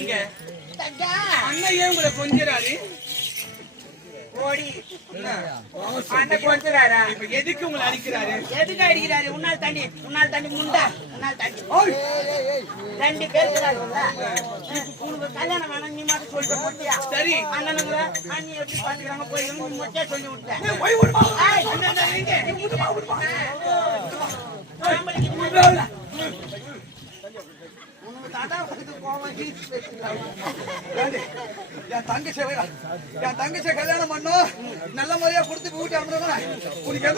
இங்க அண்ணன் ஏன் உங்களை கொஞ்சிறாரு? ஓடி அண்ணன் கொஞ்சிறாரா? இப்ப எதுக்கு உங்களை அடிக்கிறாரு? எதுக்கு அடிக்கிறாரு? உன்னால் தாண்டி முண்டா, உன்னால் தாண்டி ரெண்டு பேர் உனக்கு கல்யாணம் வேணாம் நீ மட்டும் சொல்லிட்டு போட்டியா? சரி அண்ணனுங்கள அண்ணி எப்படி பாத்துக்கிறாங்க போய் நீ மட்டும் சொல்லி விட்டேன். என் தங்கச்சியை கல்யாணம் பண்ணும் நல்ல முறையா கொடுத்து வீட்டு அனுப்புறேன். உனக்கு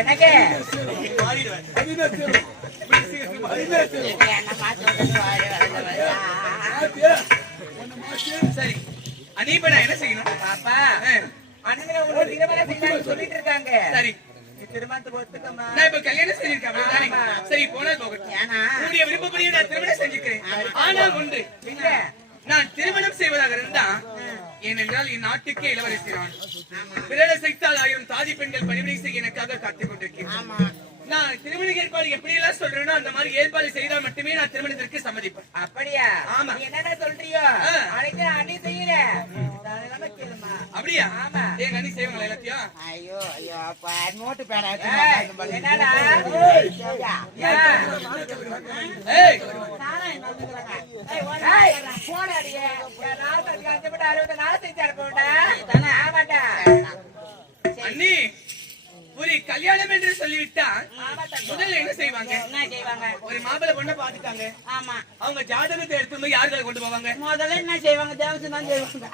எனக்கு சரி அனீபா நான் என்ன செய்யணும்? பாப்பா அண்ணன் சொல்லிட்டு இருக்காங்க. சரி திருமணத்துக்கு ஒத்துக்கமா? நான் இப்ப கல்யாணம் செஞ்சிருக்கேன். சரி போனால் போகட்டும். உன்னுடைய விருப்பப்படியே நான் திருமணம் செஞ்சுக்கிறேன். ஆனால் ஒன்று, நான் திருமணம் செய்வதாக இருந்தா ஏனென்றால் இந்நாட்டுக்கே இளவரசி நான். விரல சைத்தால் 1000 தாதி பெண்கள் பணிவிடை செய்ய எனக்காக காத்துக் கொண்டிருக்கிறேன். நான் திருமண ஏற்பாடு எப்படி எல்லாம் சொல்றேனோ அந்த மாதிரி ஏற்பாடு செய்தால் மட்டுமே நான் திருமணத்திற்கு சம்மதிப்பேன். அப்படியா? ஆமா. என்னென்ன சொல்றியோ அழைக்க அண்ணி செய்யற அப்படியா? ஆமா. எங்க அண்ணி செய்வாங்களா எல்லாத்தையும்? ஐயோ ஐயோ அப்ப நோட்டு பேனா என்னடா அண்ணி ஒரு கல்யாணம் என்று சொல்லிவிட்டால் முதல்ல என்ன செய்வாங்க? ஒரு மாப்பிள்ளை பொண்ணை பாத்துட்டாங்க. ஆமா. அவங்க ஜாதகத்தை எடுத்து போய் யாருக்காக கொண்டு போவாங்க? முதல்ல என்ன செய்வாங்க? தேவசம் தான் செய்வாங்க.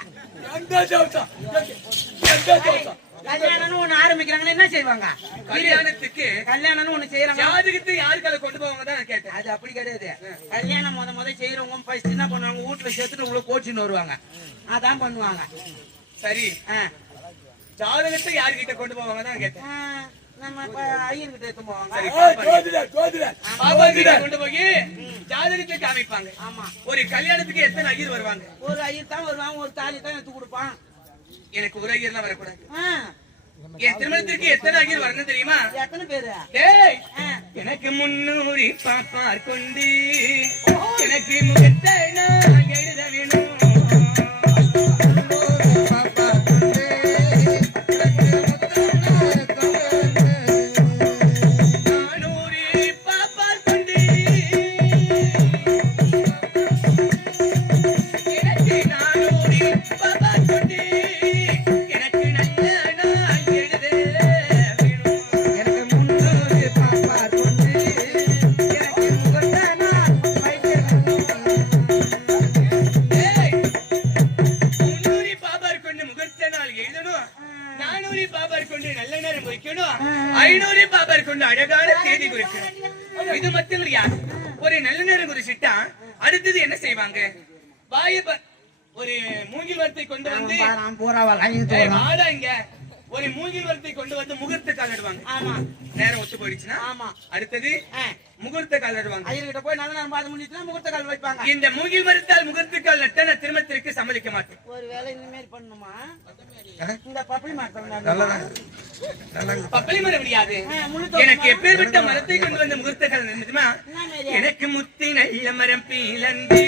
கல்யாணம்னு ஒண்ணு ஆரம்பிக்கிறாங்க என்ன செய்வாங்க? கல்யாணம்னு ஒண்ணு செய்யறாங்க. ஜாதகத்தை யாருக்காக கொண்டு போவாங்க தான் நான் கேட்டேன். அது அப்படி கிடையாது. கல்யாணம் முத செய்யறவங்க ஃபர்ஸ்ட் என்ன பண்ணுவாங்க? வீட்டுல சேர்த்துட்டு உங்களை கோச்சின்னு வருவாங்க. அதான் பண்ணுவாங்க. சரி ஜாதகத்தை யாருக்கிட்ட கொண்டு போவாங்க தான் கேட்டேன். நம்ம ஐயர்கிட்ட எடுத்து போவாங்க. கொண்டு போய் ஜாதகத்தை காமிப்பாங்க. ஆமா. ஒரு கல்யாணத்துக்கு எத்தனை ஐயர் வருவாங்க? ஒரு ஐயர் தான் வருவாங்க. ஒரு தாலி தான் எடுத்து கொடுப்பான். எனக்கு ஒரு ஐயர்லாம் வரக்கூடாது. என் திருமணத்திற்கு எத்தனை ஐயர் வரணும் தெரியுமா? எத்தனை பேரு? எனக்கு 300 பாப்பார் கொண்டு எனக்கு முகத்தை நான் எழுத வேணும். இது மட்டும் ஒரு நல்ல நேரம் குறிச்சிட்டா அடுத்தது என்ன செய்வாங்க? ஒரு மூங்கில் மரத்தை கொண்டு வந்து ஒரு மூங்கில் மரத்தை கொண்டு வந்து முகூர்த்த கால் நடுவாங்க. ஆமா. நேரம் ஒத்து போயிடுச்சுன்னா அடுத்தது முகூர்த்த கால் நடுவாங்க. ஐயர்கிட்ட போய் நல்ல நேரம் பார்த்து முடிச்சுனா முகூர்த்த கால் வைப்பாங்க. இந்த மூங்கில் மரத்தால் முகூர்த்த கால் நட்ட நான் திருமணத்திற்கு சம்மதிக்க மாட்டேன். ஒரு வேளை இந்த மாதிரி பண்ணுமா? இந்த பப்பளி மரம் பப்பளி மரம் முடியாது. எனக்கு எப்பேற்பட்ட மரத்தை கொண்டு வந்து முகூர்த்த கால் நடுமா? எனக்கு முத்தி நல்ல மரம் பீலந்தி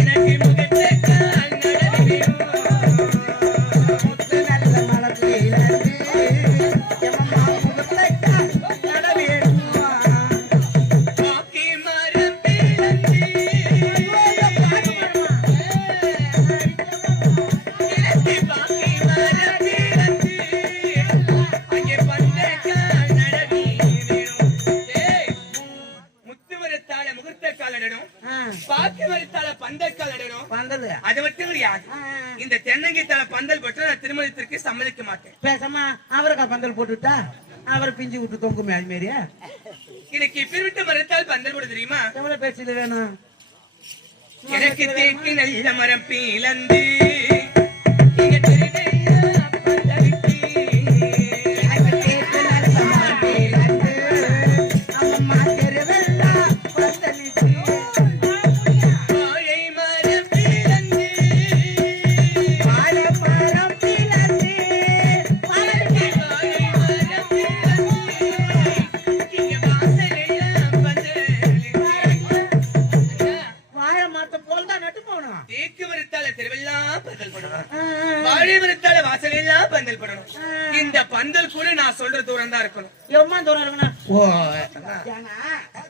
எனக்கு முகூர்த்த கால் நட இந்த தென்னங்கீத்தால பந்தல் போட்டு நான் திருமணத்திற்கு சம்மதிக்க மாட்டேன். பேசாம அவருக்கு பந்தல் போட்டுட்டா அவரை பிஞ்சு விட்டு தொங்குமே அது மாதிரியா? எனக்கு இப்படிவிட்டு மரத்தால் பந்தல் போட தெரியுமா? எவ்வளவு பேச்சு வேணும்? எனக்கு தேக்கு நல்ல மரம் பீலந்து வாசலெல்லாம் பந்தல் போடணும். இந்த பந்தல் கூட நான் சொல்ற தூரம் தான் இருக்கணும். எவ்வளவு தூரம் இருக்குண்ணா? ஓ ஏன்னா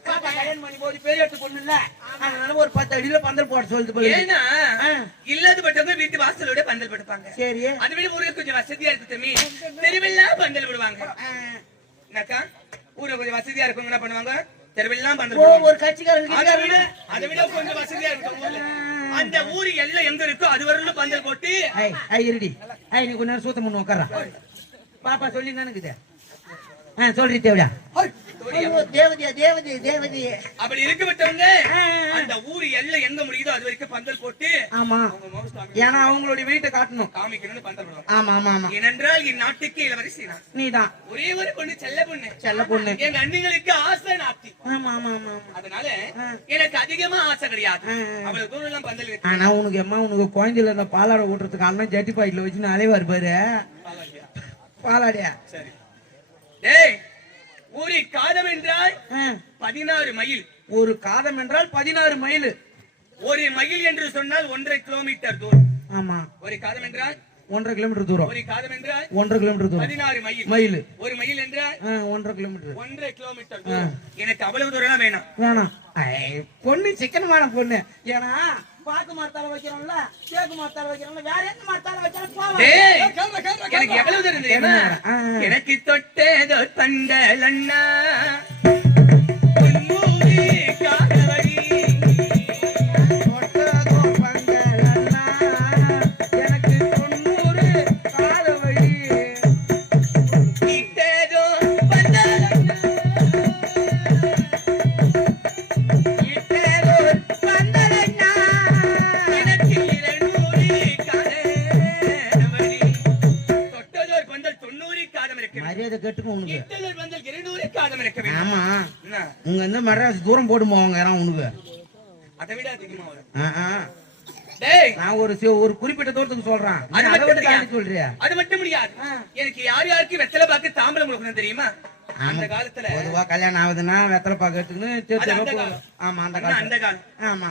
பாப்பா கல்யாணம் பண்ணி போய் பெரிய இடத்து பொண்ணு இல்ல, அதனால ஒரு 10 அடியில பந்தல் போட சொல்லுது போல. ஏன்னா இல்லாத பட்டவங்க வீட்டு வாசலோட பந்தல் படுப்பாங்க. சரி, அதை விட ஊருக்கு கொஞ்சம் வசதியா இருக்கு தம்பி, தெருவெல்லாம் பந்தல் விடுவாங்க. என்னக்கா ஊருக்கு கொஞ்சம் வசதியா இருக்கவங்க என்ன பண்ணுவாங்க, தெருவெல்லாம் பந்தல் போடுவாங்க. ஒரு கட்சிக்காரங்க அதை விட கொஞ்சம் வசதியா இருக்கும் ஊர்ல. அந்த ஊரு எல்லாம் எங்க இருக்கோ அது வரலும் பந்தல் போட்டு இருடி நீ கொஞ்ச நேரம் சூத்தம் பண்ணு உட்கார. பாப்பா சொல்லி தானுக்குது சொல்றீ தேவடா. தேவதையா தேவதை தேவதை அப்படி இருக்கப்பட்டவங்க அந்த ஊரு எல்லாம் எங்க முடியுதோ அது வரைக்கும் பந்தல் போட்டு ஆமா, ஏன்னா அவங்களுடைய வீட்டை காட்டணும், காமிக்கணும்னு பந்தல் போடுவாங்க. ஆமா ஆமா ஆமா. ஏனென்றால் இந்நாட்டுக்கு இளவரசி நான், நீதான் ஒரே ஒரு பொண்ணு, செல்ல பொண்ணு, செல்ல பொண்ணு. எங்க அண்ணிகளுக்கு ஆசை நாட்டி. ஆமா ஆமா ஆமா. அதனால எனக்கு அதிகமா ஆசை கிடையாது. அவ்வளவு தூரம் எல்லாம் பந்தல் வைக்க. ஆனா உனக்கு அம்மா உனக்கு குழந்தையில இந்த பாலாடை ஓட்டுறதுக்கு அண்ணன் ஜட்டி பாயிட்ல வச்சு அலைவாரு பாரு பாலாடியா. சரி டேய், ஒரு காதம் என்றால் 16 மைல். ஒரு காதம் என்றால் 16 மைல். ஒரு மைல் என்று சொன்னால் 1.5 கிலோமீட்டர் தூரம். ஆமா, ஒரு காதம் என்றால் 1.5 கிலோமீட்டர் தூரம். ஒரு காதம் என்றால் 1.5 கிலோமீட்டர் தூரம். 16 மைல். மைல். ஒரு மைல் என்றால் 1.5 கிலோமீட்டர். 1.5 கிலோமீட்டர் தூரம். எனக்கு அவ்வளவு தூரம் வேணாம். வேணாம். பொண்ணு சிக்கனமான பொண்ணு. ஏன்னா பாக்கு மரத்தால வைக்கிறோம்ல, தேக்கு மரத்தால வைக்கிறோம்ல, வேற எந்த மரத்தால வச்சாலும் போவோம். டேய், எனக்கு எவ்வளவு தூரம் தெரியுமா? எனக்கு தொட்டேதோ பந்தல் அண்ணா, பொன்மூடி காதவழி. தொட்டதோ பந்தல் அண்ணா, எனக்கு 90 காதவழி. இட்டேதோ பந்தல் அண்ணா, இட்டேதோ பந்தல் அண்ணா, எனக்கு 200 காதவழி. தொட்டதோர் பந்தல் 90 காதம் இருக்கு. மரியாதை கேட்டுக்கும் உனக்கு. இட்டதோர் பந்தல் 200 காதம் இருக்கு. ஆமா, என்ன? உங்க இந்த மட்ராஸ் தூரம் போட்டு போவாங்க யாரும் உனக்கு. அதை விட அதிகமா வரும். டேய், நான் ஒரு குறிப்பிட்ட தூரத்துக்கு சொல்றேன், அது அதை விட மட்டும் தாண்டி சொல்றியா? அது மட்டும் முடியாது. எனக்கு யார் யாருக்கு வெத்தலை பாக்கு தாம்பலம் கொடுக்கணும் தெரியுமா? அந்த காலத்துல பொதுவா கல்யாணம் ஆகுதுன்னா வெத்தலை பாக்கு எடுத்துன்னு அது அந்த காலம். ஆமா, அந்த அண்ணா, அந்த காலம். காலம். ஆமா,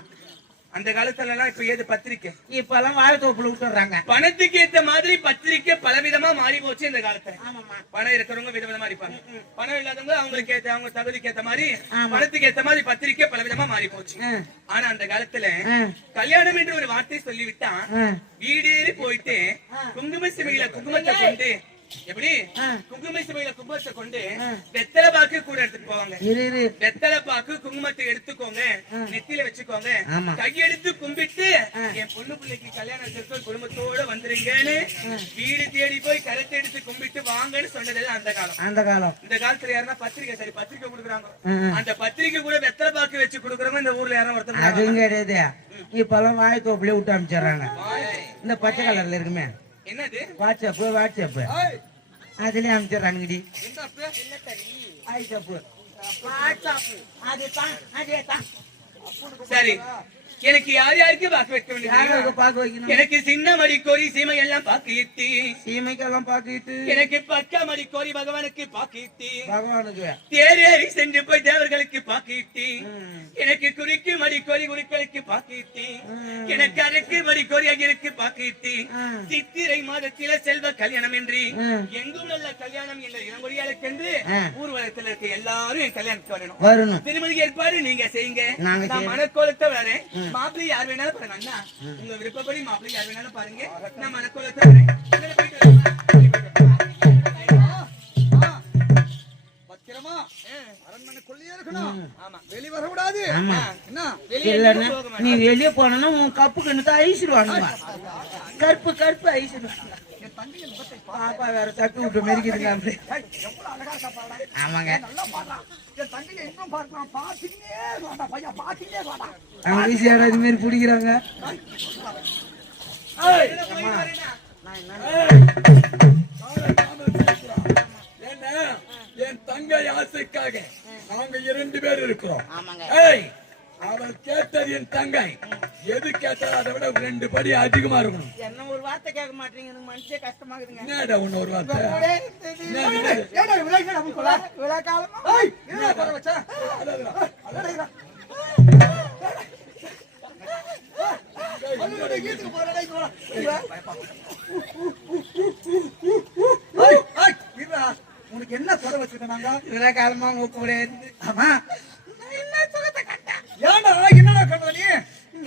அந்த காலத்துல எல்லாம் இப்ப ஏது பத்திரிக்கை, இப்ப எல்லாம் வாழைத்தோப்புல விட்டுறாங்க. பணத்துக்கு ஏத்த மாதிரி பத்திரிக்கை பலவிதமா மாறி போச்சு இந்த காலத்துல. ஆமாமா, பணம் இருக்கிறவங்க விதவிதமா இருப்பாங்க, பணம் இல்லாதவங்க அவங்களுக்கு ஏத்த அவங்க தகுதிக்கு ஏத்த மாதிரி ஆமா. பணத்துக்கு ஏத்த மாதிரி பத்திரிக்கை பலவிதமா மாறி போச்சு. ஆனா அந்த காலத்துல கல்யாணம் என்று ஒரு வார்த்தை சொல்லிவிட்டா வீடேறி போயிட்டு குங்கும சிமையில குங்குமத்தை கொண்டு, எப்படி குங்கும சிமையில குங்குமத்தை கொண்டு வெத்தலை பாக்கு கூட எடுத்துட்டு போவாங்க. வெத்தலை பாக்கு குங்குமத்தை எடுத்துக்கோங்க, நெத்தியில வச்சுக்கோங்க, ஆமா. கையெடுத்து கும்பிட்டு என் பொண்ணு பிள்ளைக்கு கல்யாணம் குடும்பத்தோட வந்துருங்கன்னு வீடு தேடி போய் கருத்தை எடுத்து கும்பிட்டு வாங்கன்னு சொன்னதெல்லாம் அந்த காலம். அந்த காலம். இந்த காலத்துல யாருன்னா பத்திரிக்கை, சரி பத்திரிக்கை கொடுக்குறாங்க, அந்த பத்திரிக்கை கூட வெத்தலை பாக்கு வச்சு கொடுக்குறவங்க இந்த ஊர்ல யாரும் ஒருத்தர் அதுவும் கிடையாது. இப்ப எல்லாம் வாழைத்தோப்புல விட்டு அமைச்சிடறாங்க. இந்த பச்சை கலர்ல இருக்குமே, என்னது? வாட்ஸ்அப் அதுலயே அமைச்சிடறானுங்கடி. சரி, எனக்கு யார் யாருக்கு பாக்கு வைக்க வேண்டியது? பாக்கு வைக்கணும். எனக்கு சின்ன மடி கோரி சீமை எல்லாம் பாக்கு இட்டி, சீமைக்கெல்லாம் பாக்கிட்டு எனக்கு பக்க மடி கோரி பகவானுக்கு பாக்கு இட்டி, பகவானுக்கு தேரேறி சென்று போய் தேவர்களுக்கு பாக்கு இட்டி, எனக்கு குறிக்கு மடி கோரி குருக்களுக்கு பாக்கு இட்டி, எனக்கு அரைக்கு மடி கோரி அகிருக்கு பாக்கு இட்டி, சித்திரை மாதத்தில செல்வ கல்யாணம் என்று எங்கும் நல்ல கல்யாணம் என்ற இளங்கொடியாளுக்கென்று ஊர்வலத்தில் இருக்க எல்லாரும் என் கல்யாணத்துக்கு வரணும். திருமதி ஏற்பாடு நீங்க செய்யுங்க. நான் மனக்கோலத்தை வரேன். மாப்பிள்ளை யார் வேணாலும் பாருங்க அண்ணா, உங்க விருப்பப்படி மாப்பிள்ளை யார் வேணாலும் பாருங்க. நான் மனக்கோலத்தை வரேன். பத்திரமா அரண்மனைக்குள்ளேயே இருக்கணும். வெளிய வரக்கூடாது. நீ வெளியே போனா உன் கப்பு கண்ணு ஐசிடுவானுங்க. கருப்பு கருப்பு ஐசிடுவாங்க. பாப்பா வேற தட்டு விட்டு மெரிக்குதுங்க. ஆமாங்க, இது மாதிரி பிடிக்கிறாங்க. என் தங்கை ஆசைக்காக நாங்க 2 பேர் இருக்கிறோம். அவள் கேட்டது என் தங்கை, எது கேட்டாலும் அதை விட 2 படி அதிகமா இருக்கணும். என்ன ஒரு வார்த்தை கேட்க மாட்டீங்க, எனக்கு மனசே கஷ்டமாகுதுங்க. என்னடா ஒன்னு ஒரு வார்த்தை? விழா காலமா வச்சுக்கிட்டோம் நாங்க இதெல்லாம் காலமா உங்க கூட இருந்து ஆமா நான் என்ன சுகத்தை கண்டேன் ஏன்டா என்னடா கண்டா நீ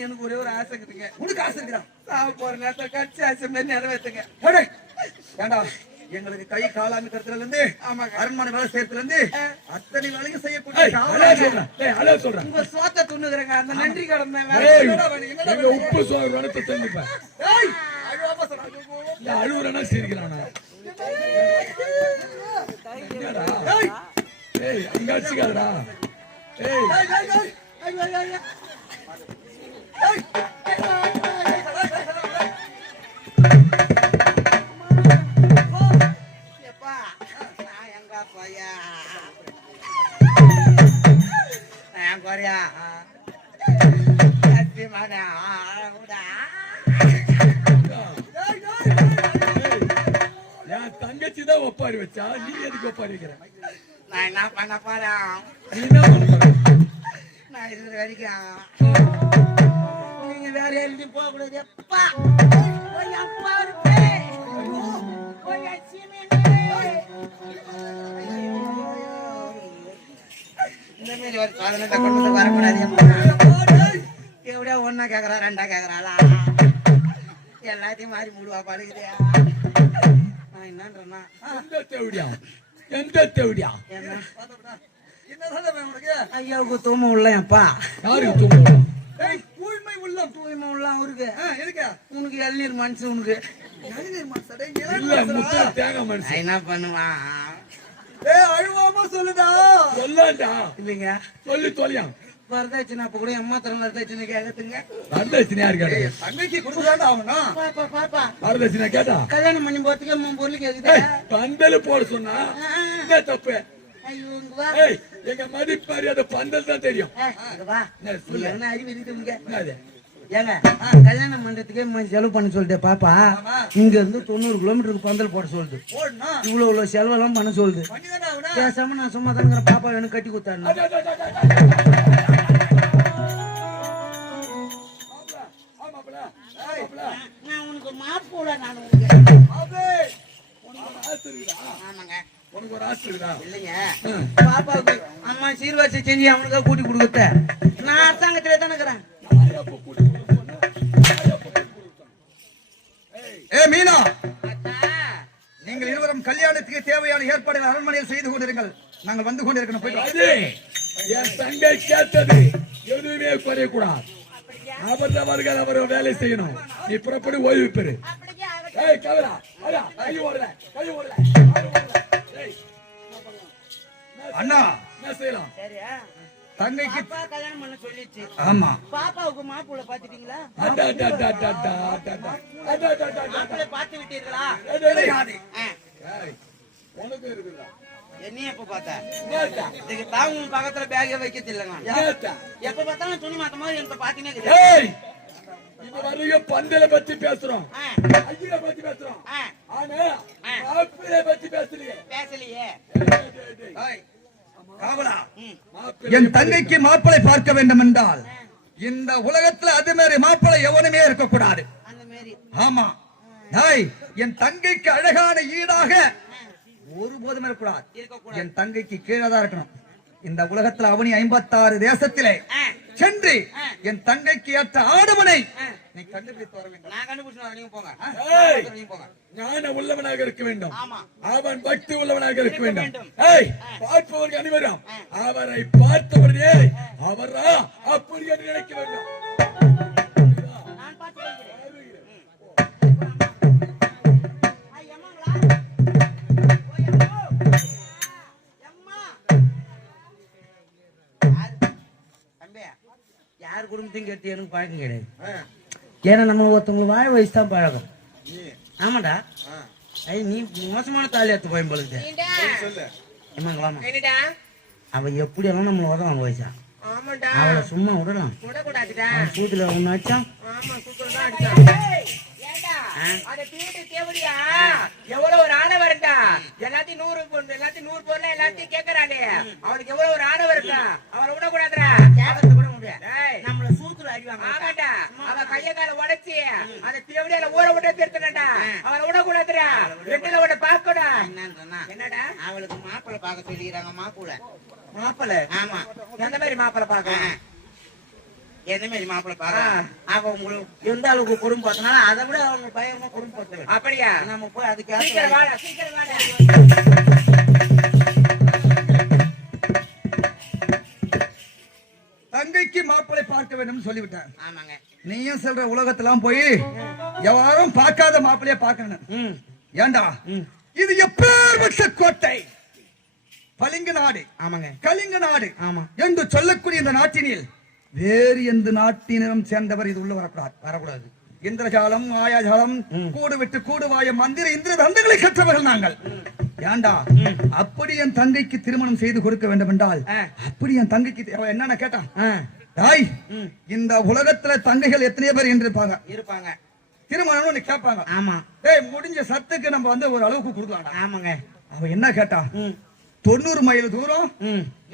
எனக்கு ஒரே ஒரு ஆசை இருக்குதுங்க உனக்கு ஆசை இருக்குடா சாவ போற நேரத்தை கட்சி ஆசை மாதிரி நிறைவேற்றுங்க டேய் ஏன்டா எங்களுக்கு கை காலாமி கருத்துல இருந்து அரண்மனை வேலை செய்யறதுல இருந்து அத்தனை வேலையும் செய்யக்கூடிய அழ சொல்றேன் உங்க சோத்தை துண்ணுகிறேங்க அந்த நன்றி கடன் எங்க உப்பு சோறு வனத்தை தந்துப்பேன் அழுவுறனா சிரிக்கிறானா ஏய் அங்க அடிச்சுக்காதடா என் தங்கச்சி தான் ஒப்பாரி வச்சா நீ எதுக்கு ஒப்பாரி வைக்கிற நான் என்ன பண்ண போறேன் நீ என்ன பண்ண போற நான் இது வரைக்கும் நீங்க வேற எழுதி போக கூடாது அப்பா அப்பா இருக்கு இந்த மாதிரி ஒரு சாதனத்தை கொண்டு வந்து வரக்கூடாது எப்படியா ஒன்னா கேக்குறா ரெண்டா கேக்குறாளா எல்லாத்தையும் மாறி மூடுவா படுக்குறியா நான் என்னன்றேன்னா எந்த தேவடியா ஐயாவுக்கு தூய்மை உள்ளப்பா யாருக்கு தூங்குவோம் தூய்மை உள்ள அவருக்கு உனக்கு இளநீர் மனசு உனக்கு இல்ல முத்து தேங்காய் மனுஷன் என்ன பண்ணுவான் அழுவாம சொல்லுடா சொல்லாண்டா இல்லைங்க சொல்லி தொலையாம் வரதாச்சுன்னா அப்ப கூட அம்மா தரம் வரதாச்சுன்னு கேட்கத்துங்க வரதட்சணை யாரு கேட்டா தங்கச்சி கொடுத்துதாண்டா ஆகணும் பாப்பா பாப்பா வரதட்சணை கேட்டா கல்யாணம் பண்ணி போறதுக்கு 3 பொருள் கேக்குது பந்தல் போட சொன்னா என்ன தப்பு ஐயோ இங்க வா எங்க மதிப்பாரி அது பந்தல் தான் தெரியும் இங்க வா என்ன அறிவு இருக்குது என்னது ஏங்க கல்யாணம் பண்றதுக்கே செலவு பண்ண சொல்லிட்டு பாப்பா இங்க இருந்து 90 கிலோமீட்டருக்கு பந்தல் போட சொல்லுது இவ்வளவு செலவெல்லாம் பண்ண சொல்லுது பேசாம நான் சும்மா தானுங்கிற பாப்பா எனக்கு கட்டி கொடுத்தாரு நான் உனக்கு மாப்பிள்ள நான் உனக்கு ஒரு ஆசை இருக்குதா இல்லைங்க பாப்பாவுக்கு அம்மா சீர்வரிசை செஞ்சு அவனுக்கா கூட்டி கொடுத்த நான் அரசாங்கத்திலே தானே இருக்கிறேன் மீனா நீங்கள் இருவரும் கல்யாணத்துக்கு தேவையான ஏற்பாடுகள் அரண்மனையில் செய்து கொண்டிருங்கள் நாங்கள் வந்து கொண்டிருக்கணும் போயிட்டு என் தங்கை கேட்டது எதுவுமே குறையக்கூடாது அவர்கள் அவர் வேலை செய்யணும் நீ புறப்படி ஓய்வு பெறு அண்ணா என்ன செய்யலாம் தங்கைக்கு கல்யாணம் பண்ண சொல்லிச்சு ஆமா பாப்பாவுக்கு மாப்பிள்ளை பாத்துட்டீங்களா மாப்பிள்ளை பாத்து விட்டீர்களா உனக்கு இருக்குதா என்னைய எப்ப பார்த்தா இதுக்கு தாவும் பக்கத்துல பேக வைக்கிறது இல்லைங்க எப்ப பார்த்தாலும் துணி மாத்த மாதிரி எனக்கு பாத்தீங்கன்னா இது வரையும் பந்தல பத்தி பேசுறோம் ஐயர பத்தி பேசுறோம் ஆனா மாப்பிள்ளை பத்தி பேசலையே காவலா என் தங்கைக்கு மாப்பிளை பார்க்க வேண்டும் என்றால் இந்த உலகத்துல அது மாதிரி மாப்பிளை எவனுமே இருக்கக்கூடாது ஆமா என் தங்கைக்கு அழகான ஈடாக ஒருபோதும் இருக்கக்கூடாது என் தங்கைக்கு கீழதான் இருக்கணும் இந்த உலகத்துல அவனி 56 தேசத்திலே சென்று என் தங்கைக்கு ஏற்ற ஆடவனை நீ கண்டுபிடித்து வர வேண்டும் நான் கண்டுபிடிச்சு நீங்க போங்க ஞான உள்ளவனாக இருக்க வேண்டும் அவன் பக்தி உள்ளவனாக இருக்க வேண்டும் பார்ப்பவர்கள் அனைவரும் அவரை பார்த்தவர்களே அவரா அப்படி என்று நினைக்க வேண்டும் யார் குடும்பத்தையும் கேட்டு எனக்கு பழக்கம் கிடையாது ஏன்னா நம்ம ஒருத்தவங்களுக்கு வாழ வயசு தான் பழக்கம் ஆமாடா நீ மோசமான தாலி எடுத்து போய் பொழுது அவ எப்படி எல்லாம் நம்மள உதவும் வயசா அவளை சும்மா விடலாம் கூத்துல ஒண்ணு வச்சா எவ்வளவு ஒரு ஆணை வரட்டா எல்லாத்தையும் 100 பொருள் எல்லாத்தையும் கேக்குறாளே அவனுக்கு எவ்வளவு ஒரு ஆணை வரட்டா அவரை விடக்கூடாதுடா கேட்கறது கூட முடியாது நம்மள சூத்துல அடிவாங்க ஆமாண்டா அவ கைய கால உடைச்சி அந்த தேவடியில ஊற விட்டு திருத்தனடா அவரை விடக்கூடாதுடா ரெண்டுல விட பாக்கடா என்னன்றா என்னடா அவளுக்கு மாப்பிள்ளை பார்க்க சொல்லிக்கிறாங்க மாப்பிள்ளை. மாப்பிள்ளை ஆமா, எந்த மாதிரி மாப்பிள்ளை பாக்கலாம் எந்த மாதிரி மாப்பிள்ளை பார்க்க அவ உங்களுக்கு எந்த அளவுக்கு குடும்பம் பார்த்தனால அதை விட அவங்க பயங்கரமா குடும்பம் பார்த்தவன். அப்படியா நம்ம போய் அதுக்கு சீக்கிரம் வாடா சீக்கிரம் வாடா தங்கைக்கு மாப்பிளை பார்க்க வேண்டும் சொல்லிவிட்டேன். ஆமாங்க. நீயும் சொல்ற உலகத்தெல்லாம் போய் யாரும் பார்க்காத மாப்பிளைய பார்க்கணும். ஏண்டா இது எப்பேற்பட்ட கோட்டை, பளிங்கு நாடு, ஆமாங்க, கலிங்க நாடு ஆமா என்று சொல்லக்கூடிய இந்த நாட்டினில் வேறு எந்த நாட்டினரும் சேர்ந்தவர் இது உள்ள வரக்கூடாது. இந்திரஜாலம் மாயாஜாலம் கூடு விட்டு கூடுவாய மந்திர இந்திர தந்தங்களை கற்றவர்கள் நாங்கள். ஏண்டா அப்படி என் தங்கைக்கு திருமணம் செய்து கொடுக்க வேண்டும் என்றால் அப்படி என் தங்கைக்கு அவன் என்னன்னு கேட்டான். தாய், இந்த உலகத்துல தங்கைகள் எத்தனையோ பேர் இருப்பாங்க இருப்பாங்க, திருமணம்னு ஒண்ணு கேட்பாங்க. ஆமா, டேய் முடிஞ்ச சத்துக்கு நம்ம வந்து ஒரு அளவுக்கு கொடுக்கலாம். ஆமாங்க. அவன் என்ன கேட்டா 90 மைல் தூரம்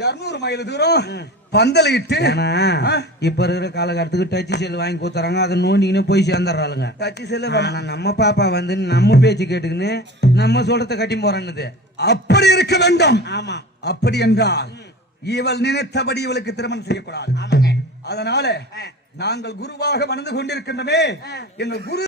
200 மைல் தூரம் பந்தல இட்டு இப்ப இருக்கிற காலகட்டத்துக்கு டச் செல் வாங்கி கொடுத்துறாங்க, அதை நோண்டின்னு போய் சேர்ந்துடுறாளுங்க. டச் செல்லு நம்ம பாப்பா வந்து நம்ம பேச்சு கேட்டுக்கின்னு நம்ம சொல்றத கட்டி போறான்னுது. அப்படி இருக்க வேண்டும். ஆமா, அப்படி என்றால் இவள் நினைத்தபடி இவளுக்கு திருமணம் செய்யக்கூடாது. ஆமாங்க. அதனால நாங்கள் குருவாக வந்து கொண்டிருக்கின்றமே, எங்கள் குரு